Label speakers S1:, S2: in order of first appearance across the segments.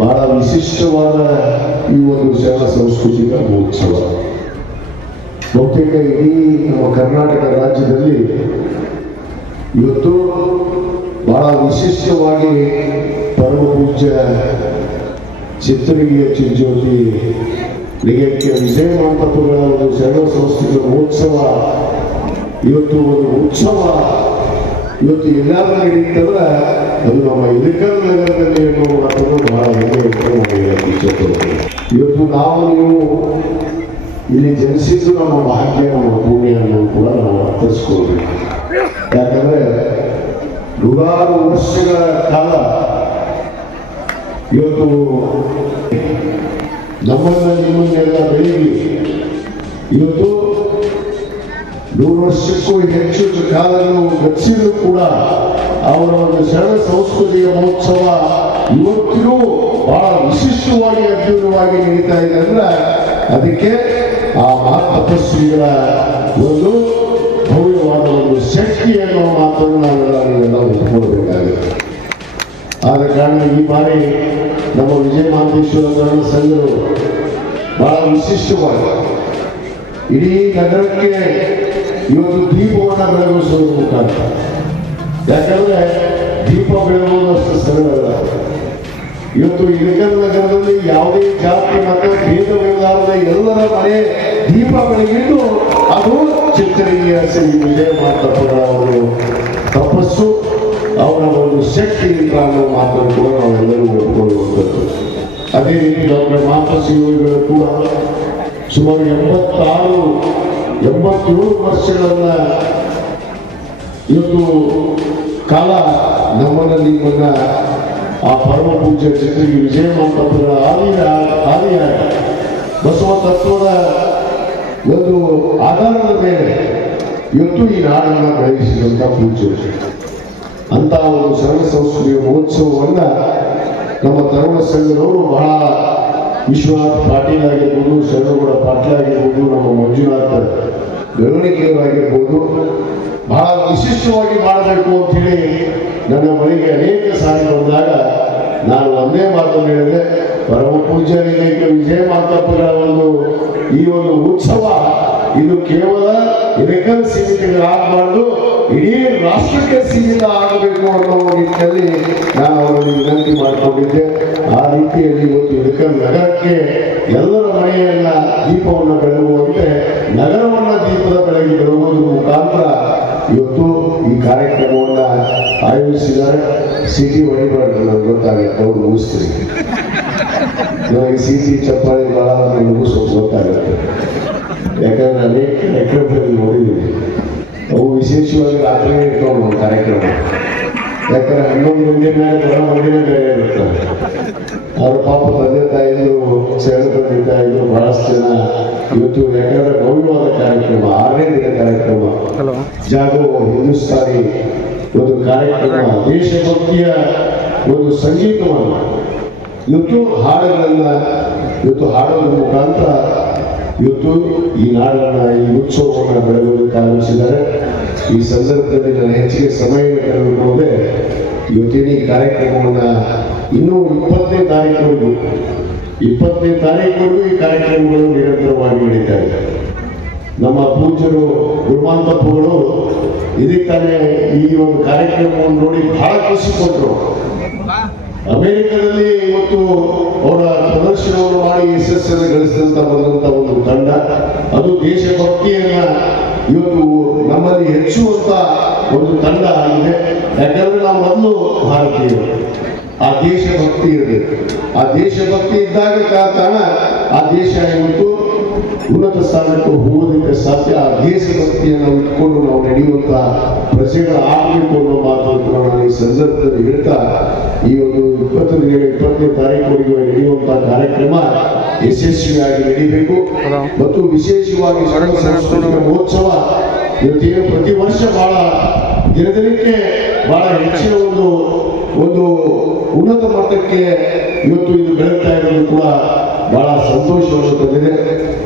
S1: ಬಹಳ ವಿಶಿಷ್ಟವಾದ ಈ ಒಂದು ಶರಣ ಸಾಂಸ್ಕೃತಿಕ ಮಹೋತ್ಸವ. ಬಹುತೇಕ ಇಡೀ ನಮ್ಮ ಕರ್ನಾಟಕ ರಾಜ್ಯದಲ್ಲಿ ಇವತ್ತು ಬಹಳ ವಿಶಿಷ್ಟವಾಗಿ ಪರಮ ಪೂಜ್ಯ ಚಿತ್ರಗಿರಿಯ ಚಿಂಚೋಟಿ ಲಿಂಗಕ್ಕೆ ವಿಜಯ ಮಂಟಪಗಳ ಒಂದು ಶರಣ ಸಾಂಸ್ಕೃತಿಕ ಮಹೋತ್ಸವ. ಇವತ್ತು ಒಂದು ಉತ್ಸವ. ಇವತ್ತು ಎಲ್ಲರೂ ನಡೀತಂದ್ರೆ ಅದು ನಮ್ಮ ಇಲಕಲ್ ನಗರದಲ್ಲಿ ಏನು ಮಾತನ್ನು ಬಹಳ ಹೆಮ್ಮೆ ಇವತ್ತು ನಾವು ನೀವು ಇಲ್ಲಿ ಜನಿಸಿದ್ದು ನಮ್ಮ ಭಾಗ್ಯ, ನಮ್ಮ ಕೂಡ ನಾವು ಅರ್ಥಿಸ್ಕೊಳ್ಬೇಕು. ಯಾಕಂದ್ರೆ ನೂರಾರು ವರ್ಷಗಳ ಕಾಲ ಇವತ್ತು ನಮ್ಮನ್ನ ನಿಮ್ಮನ್ನೆಲ್ಲ ಬೆಳಗಿ ಇವತ್ತು ನೂರು ವರ್ಷಕ್ಕೂ ಹೆಚ್ಚು ಕಾಲವನ್ನು ಗತಿಸಿದ್ರು ಕೂಡ ಅವರ ಒಂದು ಶರಣ ಸಂಸ್ಕೃತಿಯ ಮಹೋತ್ಸವ ಇವತ್ತಿಗೂ ಬಹಳ ವಿಶಿಷ್ಟವಾಗಿ ಅದ್ಭುತವಾಗಿ ನಡೀತಾ ಇದೆ ಅಂದ್ರೆ ಅದಕ್ಕೆ ಆ ಮಹಾತಪಸ್ವಿಗಳ ಒಂದು ಭವ್ಯವಾದ ಒಂದು ಶಕ್ತಿ ಅನ್ನುವ ಮಾತನ್ನು ನಾವೆಲ್ಲ ಒಪ್ಕೊಳ್ಬೇಕಾಗುತ್ತೆ ಆದ ಕಾರಣ ಈ ಬಾರಿ ನಮ್ಮ ವಿಜಯ ಮಹಂತೇಶ್ವರ ಸಂಘರು ಬಹಳ ವಿಶಿಷ್ಟವಾಗಿ ಇಡೀ ನಗರಕ್ಕೆ ಇವತ್ತು ದೀಪವನ್ನು ಬೆಳಗಿಸುವ ಮುಖಾಂತರ ಯಾಕಂದ್ರೆ ದೀಪ ಬೆಳಗುವುದು ಅಷ್ಟು ಸರಳಲ್ಲ ಇವತ್ತು ಇಳಕಲ್ ನಗರದಲ್ಲಿ ಯಾವುದೇ ಜಾತಿ, ಮತ ಭೇದವಿಲ್ಲದ ಎಲ್ಲರ ಮನೆ ದೀಪ ಬೆಳಗಿದ್ದು ಅದು ಚಿತ್ರೀಯ ಶ್ರೀ ವಿಜಯ ಮಾತಪ್ಪರ ಅವರು ತಪಸ್ಸು ಅವರ ಒಂದು ಶಕ್ತಿಯಿಂದ ಅನ್ನೋ ಮಾತನ್ನು ಕೂಡ ನಾವೆಲ್ಲರೂ ಒಪ್ಪಿಕೊಳ್ಳುವಂಥದ್ದು ಅದೇ ರೀತಿ ಡಾಕ್ಟರ್ ಮಹಾಪಶಿವರು ಕೂಡ ಸುಮಾರು ಎಂಬತ್ತಾರು ಎಂಬತ್ತೇಳು ವರ್ಷಗಳನ್ನ ಇವತ್ತು ಕಾಲ ನಮ್ಮನಲ್ಲಿ ಬಂದ ಆ ಪರಮ ಪೂಜೆ ಚಿತ್ರಗಿ ವಿಜಯ ಮಂಟಪದ ಆದಿಯ ಆದಿಯ ಬಸವ ತತ್ವದ ಒಂದು ಆಧಾರದ ಮೇಲೆ ಇವತ್ತು ಈ ನಾಡನ್ನು ಬೆಳೆಸಿದಂಥ ಪೂಜೆ ಅಂತ ಒಂದು ಶರಣ ಸಂಸ್ಕೃತಿಯ ಮಹೋತ್ಸವವನ್ನ ನಮ್ಮ ತರುಣ ಸಂಘದವರು ಬಹಳ ವಿಶ್ವನಾಥ್ ಪಾಟೀಲ್ ಆಗಿರ್ಬೋದು, ಶರಣಗೌಡ ಪಾಟೀಲ್ ಆಗಿರ್ಬೋದು, ನಮ್ಮ ಮಂಜುನಾಥ್ ಬೆಳವಣಿಗೆಯವರಾಗಿರ್ಬೋದು ಬಹಳ ವಿಶಿಷ್ಟವಾಗಿ ಮಾಡಬೇಕು ಅಂತ ಹೇಳಿ ನನ್ನ ಮನೆಗೆ ಅನೇಕ ಸಾರಿ ಬಂದಾಗ ನಾನು ಒಂದೇ ಮಾತನ್ನು ಹೇಳಿದೆ, ಪರಮ ಪೂಜಾರಿಗೆ ವಿಜಯ ಮಾತಾಪುರ ಒಂದು ಈ ಒಂದು ಉತ್ಸವ ಇದು ಕೇವಲ ಇದಕ್ಕಲ್ಲಿ ಸೀಮಿತ ಆಗಬಾರ್ದು, ಇಡೀ ರಾಷ್ಟ್ರಕ್ಕೆ ಸೀಮಿತ ಆಗಬೇಕು ಅನ್ನೋ ನಿಟ್ಟಿನಲ್ಲಿ ನಾನು ಅವರಲ್ಲಿ ವಿನಂತಿ ಮಾಡಿಕೊಂಡಿದ್ದೆ. ಆ ರೀತಿಯಲ್ಲಿ ಇವತ್ತು ಇದಕ್ಕೆ ನಗರಕ್ಕೆ ಎಲ್ಲರ ಮನೆಯನ್ನ ದೀಪವನ್ನು ಬೆಳಗುವಂತೆ ನಗರವನ್ನ ದೀಪದ ಬೆಳಗ್ಗೆ ಬೆಳಗುವುದರ ಮುಖಾಂತರ ಇವತ್ತು ಈ ಕಾರ್ಯಕ್ರಮವನ್ನ ಆಯೋಜಿಸಿದ್ದಾರೆ ಸಿಟಿ ಹೊಡಿಬಾರ್ದು ನನಗೆ ಗೊತ್ತಾಗುತ್ತೆ ಅವ್ರು ನಮಗೆ ಸಿ ಸಿಟಿ ಚಪ್ಪಾಳಿ ಬಹಳ ಮುಗಿಸೋದು ಗೊತ್ತಾಗುತ್ತೆ. ಯಾಕಂದ್ರೆ ಅನೇಕ ಕಾರ್ಯಕ್ರಮದಲ್ಲಿ ನೋಡಿದ್ದೀವಿ ಅವು ವಿಶೇಷವಾಗಿ ರಾತ್ರಿ ಇಟ್ಕೊಂಡು ಕಾರ್ಯಕ್ರಮ. ಯಾಕಂದ್ರೆ ಹನ್ನೊಂದು ಮಂದಿ ಮೇಲೆ ಬರೋ ಮಂದಿನೇ ಬೇರೆ ಇರುತ್ತೆ. ಅವ್ರ ಪಾಪ ತಂದೆ ತಾಯಿಗಳು ಸೇವೆ ತಂದೆ ಬಹಳಷ್ಟು ಜನ ಇವತ್ತು ಯಾಕಂದ್ರೆ ಗೌರವವಾದ ಕಾರ್ಯಕ್ರಮ ಆರನೇ ದಿನ ಕಾರ್ಯಕ್ರಮ. ಜಾಗೋ ಹಿಂದೂಸ್ತಾನಿ ಒಂದು ಕಾರ್ಯಕ್ರಮ ದೇಶಭಕ್ತಿಯ ಒಂದು ಸಂಗೀತವನ್ನು. ಇವತ್ತು ಹಾಡುಗಳನ್ನ ಇವತ್ತು ಹಾಡೋದ್ರ ಮುಖಾಂತರ ಇವತ್ತು ಈ ನಾಡನ್ನ ಈ ಉತ್ಸವವನ್ನು ಬೆಳಗೋದಕ್ಕೆ ಆರಂಭಿಸಿದ್ದಾರೆ ಈ ಸಂದರ್ಭದಲ್ಲಿ ನಾನು ಹೆಚ್ಚಿಗೆ ಸಮಯ ಕಳೆದುಕೊಂಡೆ ಇವತ್ತಿನ ಈ ಕಾರ್ಯಕ್ರಮವನ್ನ ಇನ್ನೂ ಇಪ್ಪತ್ತನೇ ತಾರೀಕುವರೆಗೂ ಇಪ್ಪತ್ತನೇ ತಾರೀಕುವರೆಗೂ ಈ ಕಾರ್ಯಕ್ರಮಗಳು ನಿರಂತರವಾಗಿ ನಡೀತಾ ಇದೆ. ನಮ್ಮ ಪೂಜ್ಯರು ಗುರುಮಾಂತಪ್ಪಗಳು ಇದಕ್ಕೆ ಈ ಒಂದು ಕಾರ್ಯಕ್ರಮವನ್ನು ನೋಡಿ ಬಹಳ ಖುಷಿ ಕೊಟ್ಟರು ಅಮೆರಿಕದಲ್ಲಿ ಇವತ್ತು ಅವರ ಪ್ರದರ್ಶನವನ್ನು ಮಾಡಿ ಯಶಸ್ಸನ್ನು ಗಳಿಸಿದಂತ ಬಂದಂತ ಒಂದು ತಂಡ, ಅದು ದೇಶಭಕ್ತಿಯನ್ನ ಇವತ್ತು ನಮ್ಮಲ್ಲಿ ಹೆಚ್ಚುವಂತ ಒಂದು ತಂಡ ಆಗಿದೆ. ಯಾಕಂದ್ರೆ ನಾವು ಮೊದಲು ಭಾರತೀಯರು. ಆ ದೇಶಭಕ್ತಿ ಇರಬೇಕು. ಆ ದೇಶಭಕ್ತಿ ಇದ್ದಾಗ ಕಾರಣ ಆ ದೇಶ ಇವತ್ತು ಉನ್ನತ ಸ್ಥಾನಕ್ಕೆ ಹೋಗೋದಕ್ಕೆ ಸಾಧ್ಯ. ಆ ದೇಶಭಕ್ತಿಯನ್ನು ಇಟ್ಕೊಂಡು ನಾವು ನಡೆಯುವಂತ ಪ್ರಜೆಗಳ ಆಗಬೇಕು ಅನ್ನೋ ಮಾತನ್ನು ನಾನು ಈ ಸಂದರ್ಭದಲ್ಲಿ ಹೇಳ್ತಾ ಈ ಒಂದು ಇಪ್ಪತ್ತನೇ ಇಪ್ಪತ್ತನೇ ತಾರೀಕುವರೆಗೆ ನಡೆಯುವಂತಹ ಕಾರ್ಯಕ್ರಮ ಯಶಸ್ವಿಯಾಗಿ ನಡೀಬೇಕು. ಮತ್ತು ವಿಶೇಷವಾಗಿ ಮಹೋತ್ಸವ ಇವತ್ತೇನು ಪ್ರತಿ ವರ್ಷ ಬಹಳ ದಿನದಿನಕ್ಕೆ ಬಹಳ ಹೆಚ್ಚಿನ ಒಂದು ಒಂದು ಉನ್ನತ ಮಟ್ಟಕ್ಕೆ ಇವತ್ತು ಇದು ಬೆಳಗ್ತಾ ಇರೋದು ಕೂಡ ಬಹಳ ಸಂತೋಷವನ್ನು ತಂದಿದೆ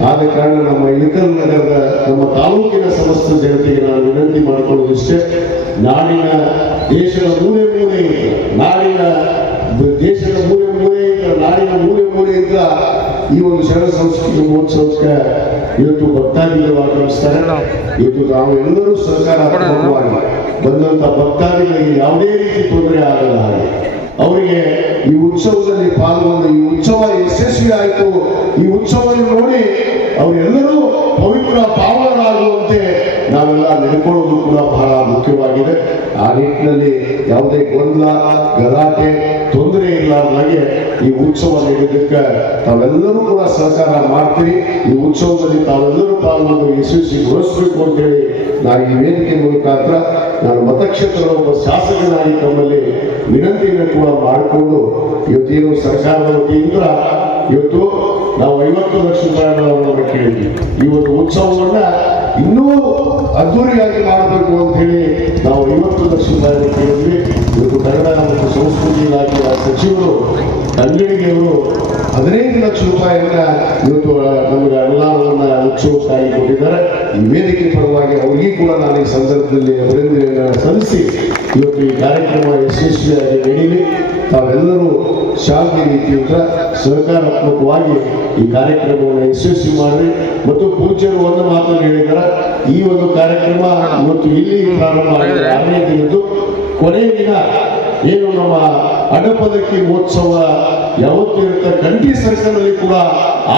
S1: ಆದ ಕಾರಣ ನಮ್ಮ ಇಳಕಲ್ ನಗರದ ನಮ್ಮ ತಾಲೂಕಿನ ಸಮಸ್ತ ಜನತೆಗೆ ನಾನು ವಿನಂತಿ ಮಾಡಿಕೊಳ್ಳುವುದಿಷ್ಟೇ ನಾಡಿನ ದೇಶದ ಮೂಲೆ ಮೂಲೆ ನಾಡಿನ ದೇಶದ ಮೂಲೆ ಮೂಲೆ ನಾಡಿನ ಮೂಲೆ ಮೂಲೆಯಿಂದ ಈ ಒಂದು ಶರಣ ಸಂಸ್ಕೃತಿ ಮಹೋತ್ಸವಕ್ಕೆ ಇವತ್ತು ಭಕ್ತಾದಿಗಳು ಆಗಮಿಸ್ತಾರೆ. ಇವತ್ತು ನಾವು ಎಲ್ಲರೂ ಬಂದಂತ ಭಕ್ತಾದಿಗಳಿಗೆ ಯಾವುದೇ ರೀತಿ ತೊಂದರೆ ಆಗಲ್ಲ ಹಾಗೆ. ಅವರಿಗೆ ಈ ಉತ್ಸವದಲ್ಲಿ ಪಾಲ್ಗೊಂಡು ಈ ಉತ್ಸವ ಯಶಸ್ವಿ ಆಯಿತು. ಈ ಉತ್ಸವವನ್ನು ನೋಡಿ ಅವರೆಲ್ಲರೂ ಪವಿತ್ರ ಪಾವನರಾಗುವಂತೆ ನಾವೆಲ್ಲ ನಡ್ಕೊಳ್ಳೋದು ಕೂಡ ಬಹಳ ಮುಖ್ಯವಾಗಿದೆ. ಆ ನಿಟ್ಟಿನಲ್ಲಿ ಯಾವುದೇ ಗೊಂದಲ, ಗಲಾಟೆ, ತೊಂದರೆ ಇರಲಾರ್ದಾಗೆ ಈ ಉತ್ಸವ ನೀಡೋದಕ್ಕೆ ತಾವೆಲ್ಲರೂ ಕೂಡ ಸಹಕಾರ ಮಾಡ್ತೀರಿ. ಈ ಉತ್ಸವದಲ್ಲಿ ತಾವೆಲ್ಲರೂ ಪಾಲ್ಗೊಂಡು ಯಶಸ್ವಿಗೊಳಿಸಬೇಕು ಅಂತೇಳಿ ನಾನು ಈ ವೇದಿಕೆ ಮುಖಾಂತರ ನಾನು ಮತಕ್ಷೇತ್ರದ ಒಬ್ಬ ಶಾಸಕನಾಗಿ ತಮ್ಮಲ್ಲಿ ವಿನಂತಿಯನ್ನು ಕೂಡ ಮಾಡಿಕೊಂಡು ಇವತ್ತೇನು ಸರ್ಕಾರದ ವತಿಯಿಂದ ಇವತ್ತು ನಾವು ಐವತ್ತು ಲಕ್ಷ ರೂಪಾಯಿಗಳನ್ನು ಕೇಳಿದ್ವಿ. ಇವತ್ತು ಉತ್ಸವವನ್ನ ಇನ್ನೂ ಅದ್ದೂರಿಯಾಗಿ ಮಾಡಬೇಕು ಅಂತ ಹೇಳಿ ನಾವು ಐವತ್ತು ಲಕ್ಷ ರೂಪಾಯಿಯನ್ನು ಕೇಳಿದ್ವಿ. ಇವತ್ತು ಕನ್ನಡ ಮತ್ತು ಸಂಸ್ಕೃತಿ ಇಲಾಖೆಯ ಸಚಿವರು ಅಂಗಡಿಗೆ ಅವರು ಹದಿನೈದು ಲಕ್ಷ ರೂಪಾಯಿಯನ್ನ ಇವತ್ತು ನಮಗೆ ಅನುದಾನವನ್ನ ಉತ್ಸವಕ್ಕಾಗಿ ಕೊಟ್ಟಿದ್ದಾರೆ. ಈ ವೇದಿಕೆ ಪರವಾಗಿ ಅವರಿಗೆ ಕೂಡ ನಾನು ಈ ಸಂದರ್ಭದಲ್ಲಿ ಅಭಿನಂದನೆಯನ್ನು ಸಲ್ಲಿಸಿ ಇವತ್ತು ಈ ಕಾರ್ಯಕ್ರಮ ಯಶಸ್ವಿಯಾಗಿ ನಡೀಲಿ. ತಾವೆಲ್ಲರೂ ಶಾಂತಿ ರೀತಿಯಿಂದ ಸಹಕಾರಾತ್ಮಕವಾಗಿ ಈ ಕಾರ್ಯಕ್ರಮವನ್ನು ಯಶಸ್ವಿ ಮಾಡಿ ಮತ್ತು ಪೂಜ್ಯರು ಒಂದು ಮಾತನ್ನು ಹೇಳಿದ್ದಾರೆ ಈ ಒಂದು ಕಾರ್ಯಕ್ರಮ ಇವತ್ತು ಇಲ್ಲಿ ಪ್ರಾರಂಭ ಆಗಿದೆ. ಆರನೇ ದಿನದ್ದು ಕೊನೆಯ ದಿನ ಏನು ನಮ್ಮ ಅಡಪದಕ್ಕಿ ಮಹೋತ್ಸವ ಯಾವತ್ತೂ ಇರುತ್ತೆ. ಕಂಠಿ ಸರ್ಕಲ್ನಲ್ಲಿ ಕೂಡ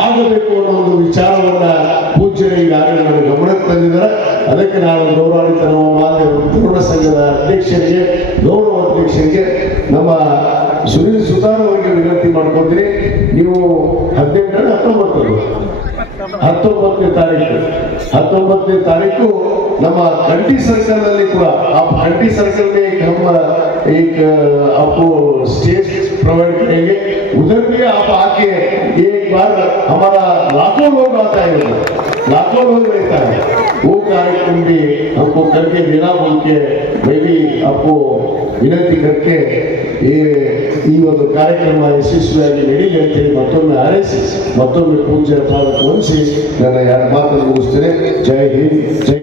S1: ಆಗಬೇಕು ಅನ್ನೋ ಒಂದು ವಿಚಾರವನ್ನ ಪೂಜ್ಯರು ಈಗಾಗಲೇ ನನ್ನ ಗಮನಕ್ಕೆ ತಂದಿದ್ದಾರೆ. ಅದಕ್ಕೆ ನಾನು ಗೌರವಾನ್ವಿತ ನಮ್ಮ ಮಾನ್ಯ ಸಂಘದ ಅಧ್ಯಕ್ಷರಿಗೆ, ಗೌರವ ಅಧ್ಯಕ್ಷರಿಗೆ, ನಮ್ಮ ಸುನೀಲ್ ಸುತಾರ್ ಅವರಿಗೆ ವಿನಂತಿ ಮಾಡ್ಕೊತೀನಿ. ನೀವು ಹದಿನೆಂಟರ ಹತ್ತೊಂಬತ್ತರು ಹತ್ತೊಂಬತ್ತನೇ ತಾರೀಕು. ಹತ್ತೊಂಬತ್ತನೇ ತಾರೀಕು ನಮ್ಮ ಕಂಟಿ ಸರ್ಕಲ್ ನಲ್ಲಿ ಕೂಡ ಆ ಕಂಟಿ ಸರ್ಕಲ್ में एक हम एक आपको स्टेज प्रोवाइड करेंगे उधर भी आप आके एक बार हमारा लाखों लोग आता है उधर लाखों लोग रहता है वो कार्यक्रम भी हमको करके देना बोल के मैं भी आपको ವಿನಂತಿ करके ಈ ಈ ಒಂದು ಕಾರ್ಯಕ್ರಮ ಯಶಸ್ವಿಯಾಗಿ ನಡೀಲಿ ಅಂತೇಳಿ ಮತ್ತೊಮ್ಮೆ ಹಾರೈಸಿ ಮತ್ತೊಮ್ಮೆ ಪೂಜ್ಯ ಪಾದಕ್ಕೆ ಹೊಂದಿಸಿ ನನ್ನ ಎರಡು ಮಾತನ್ನು ಮುಗಿಸ್ತೇನೆ ಜೈ ಹಿಂದ್ ಜೈ